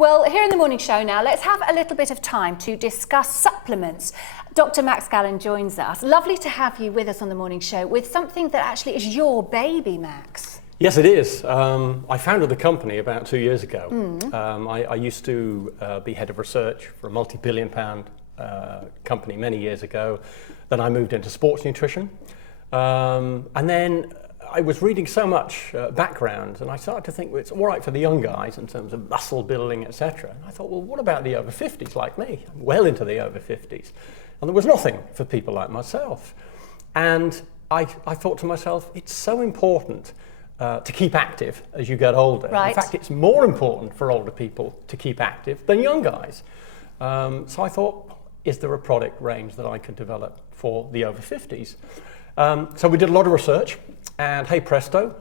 Well, here in the morning show now, let's have a little bit of time to discuss supplements. Dr. Max Gowland joins us. Lovely to have you with us on the morning show with something that actually is your baby, Max. Yes, it is. I founded the company about 2 years ago. I used to be head of research for a multi-billion-pound company many years ago. Then I moved into sports nutrition. And then I was reading so much background, and I started to think, well, it's all right for the young guys in terms of muscle building, etc. And I thought, well, what about the over 50s like me? I'm well into the over 50s. And there was nothing for people like myself. And I thought to myself, it's so important to keep active as you get older. Right. In fact, it's more important for older people to keep active than young guys. So I thought, is there a product range that I could develop for the over 50s? So we did a lot of research, and hey presto,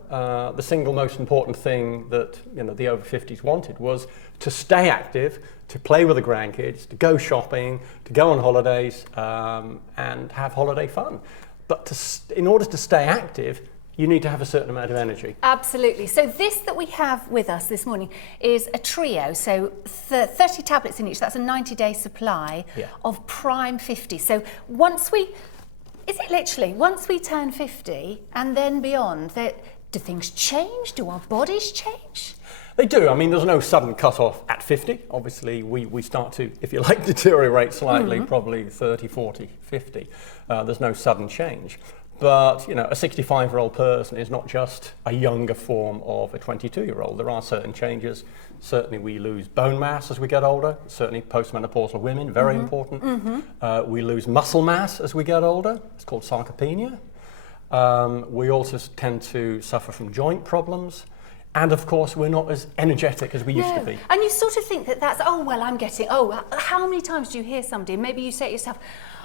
the single most important thing that the over 50s wanted was to stay active, to play with the grandkids, to go shopping, to go on holidays, and have holiday fun. But in order to stay active, you need to have a certain amount of energy. Absolutely. So this that we have with us this morning is a trio, so 30 tablets in each. That's a 90-day supply of Prime 50. So once we turn 50 and then beyond, do things change? Do our bodies change? They do. I mean, there's no sudden cut-off at 50. Obviously, we start to, if you like, deteriorate slightly, probably 30, 40, 50. There's no sudden change. But, a 65-year-old person is not just a younger form of a 22-year-old. There are certain changes. Certainly we lose bone mass as we get older, certainly postmenopausal women, very important. We lose muscle mass as we get older. It's called sarcopenia. We also tend to suffer from joint problems. And of course, we're not as energetic as we used to be. And you sort of think that's, how many times do you hear somebody, and maybe you say to yourself,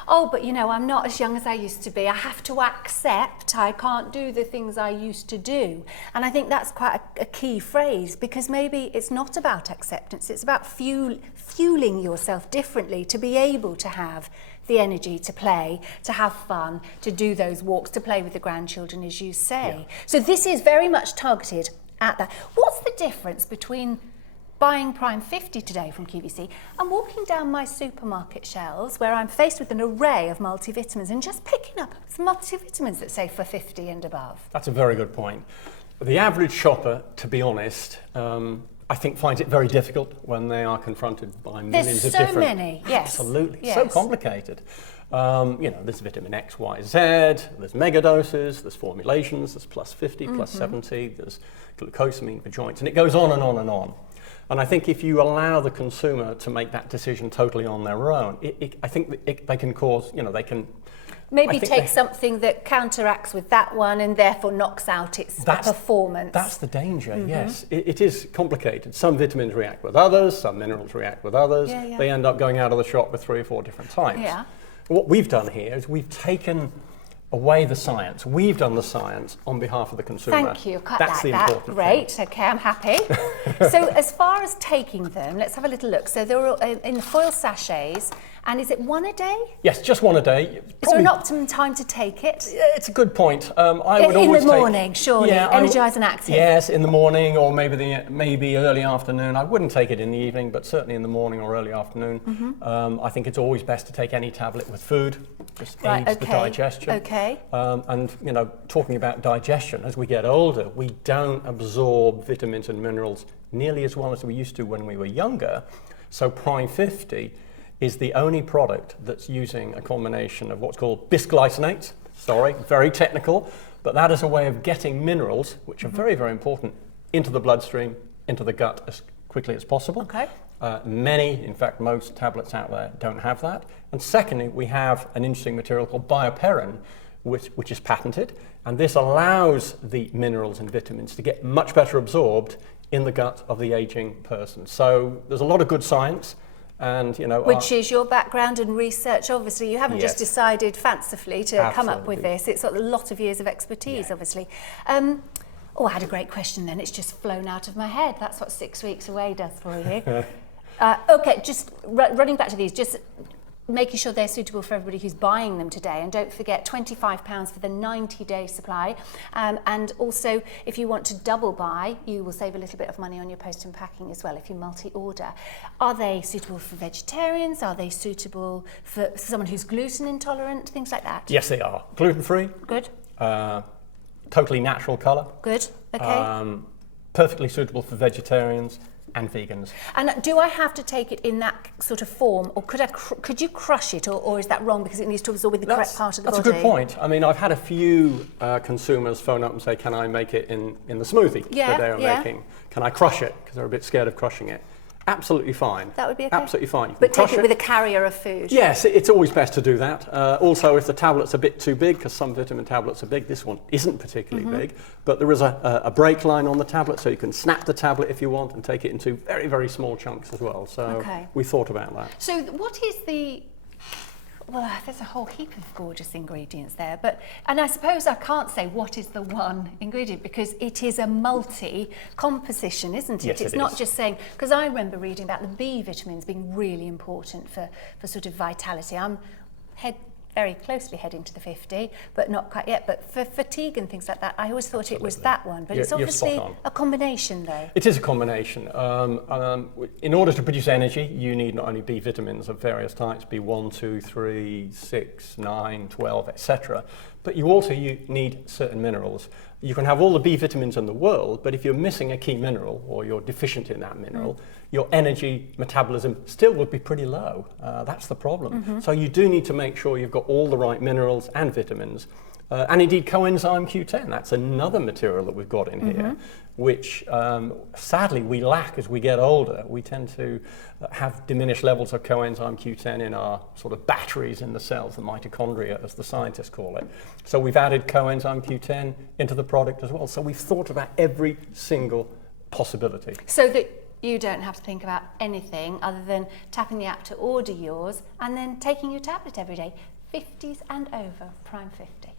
oh, but I'm not as young as I used to be. I have to accept I can't do the things I used to do. And I think that's quite a key phrase, because maybe it's not about acceptance, it's about fueling yourself differently to be able to have the energy to play, to have fun, to do those walks, to play with the grandchildren, as you say. Yeah. So this is very much targeted at that. What's the difference between buying Prime 50 today from QVC and walking down my supermarket shelves where I'm faced with an array of multivitamins and just picking up some multivitamins that say for 50 and above? That's a very good point. The average shopper, to be honest, I think finds it very difficult when they are confronted by millions of different... There's so many, yes. Absolutely, yes. So complicated. There's vitamin X, Y, Z, there's megadoses, there's formulations, there's plus 50, plus 70, there's glucosamine for joints, and it goes on and on and on. And I think if you allow the consumer to make that decision totally on their own, I think they can cause, they can... Maybe take something that counteracts with that one and therefore knocks out its performance. That's the danger, yes. It is complicated. Some vitamins react with others, some minerals react with others. Yeah. They end up going out of the shop with 3 or 4 different types. Yeah. What we've done here is we've taken away the science. We've done the science on behalf of the consumer. Thank you. That's the important thing. Great. Okay, I'm happy. So as far as taking them, let's have a little look. So they're all in the foil sachets. And is it one a day? Yes, just one a day. Is there an optimum time to take it? Yeah, it's a good point. I would always in the morning, surely. Yeah, energized and active. Yes, in the morning, or maybe early afternoon. I wouldn't take it in the evening, but certainly in the morning or early afternoon. I think it's always best to take any tablet with food. Just aids the digestion. Okay. And talking about digestion, as we get older, we don't absorb vitamins and minerals nearly as well as we used to when we were younger. So Prime 50 is the only product that's using a combination of what's called bisglycinates. Sorry, very technical, but that is a way of getting minerals, which are very, very important, into the bloodstream, into the gut as quickly as possible. Okay. Many, in fact, most tablets out there don't have that. And secondly, we have an interesting material called bioperin, which is patented, and this allows the minerals and vitamins to get much better absorbed in the gut of the aging person. So there's a lot of good science. And, which is your background and research, obviously. You haven't just decided fancifully to come up with this. It's a lot of years of expertise, obviously. I had a great question then. It's just flown out of my head. That's what 6 weeks away does for you. Okay, just running back to these, just making sure they're suitable for everybody who's buying them today. And don't forget, £25 for the 90-day supply. And also, if you want to double buy, you will save a little bit of money on your post and packing as well if you multi-order. Are they suitable for vegetarians? Are they suitable for someone who's gluten intolerant? Things like that? Yes, they are. Gluten-free. Good. Totally natural colour. Good. Okay. Perfectly suitable for vegetarians and vegans. And do I have to take it in that sort of form, or could you crush it, or is that wrong because it needs to absorb with the correct part of the body? That's a good point. I mean, I've had a few consumers phone up and say, can I make it in the smoothie that they are making? Can I crush it? Because they're a bit scared of crushing it. Absolutely fine. That would be okay? Absolutely fine. You can but crush take it with a carrier of food? Yes, it's always best to do that. Also, if the tablet's a bit too big, because some vitamin tablets are big, this one isn't particularly big, but there is a break line on the tablet, so you can snap the tablet if you want and take it into very, very small chunks as well. So we thought about that. So what is the... Well, there's a whole heap of gorgeous ingredients there, and I suppose I can't say what is the one ingredient because it is a multi-composition, isn't it? Yes, it's not just saying, because I remember reading about the B vitamins being really important for sort of vitality. I'm very closely heading to the 50, but not quite yet. But for fatigue and things like that, I always thought it was that one. But it's obviously a combination, though. It is a combination. In order to produce energy, you need not only B vitamins of various types, B1, 2, 3, 6, 9, 12, etc., but you also need certain minerals. You can have all the B vitamins in the world, but if you're missing a key mineral or you're deficient in that mineral, your energy metabolism still would be pretty low. That's the problem. So you do need to make sure you've got all the right minerals and vitamins. And indeed coenzyme Q10, that's another material that we've got in here, which sadly we lack as we get older. We tend to have diminished levels of coenzyme Q10 in our sort of batteries in the cells, the mitochondria as the scientists call it. So we've added coenzyme Q10 into the product as well. So we've thought about every single possibility. So that you don't have to think about anything other than tapping the app to order yours and then taking your tablet every day. 50s and over, Prime 50.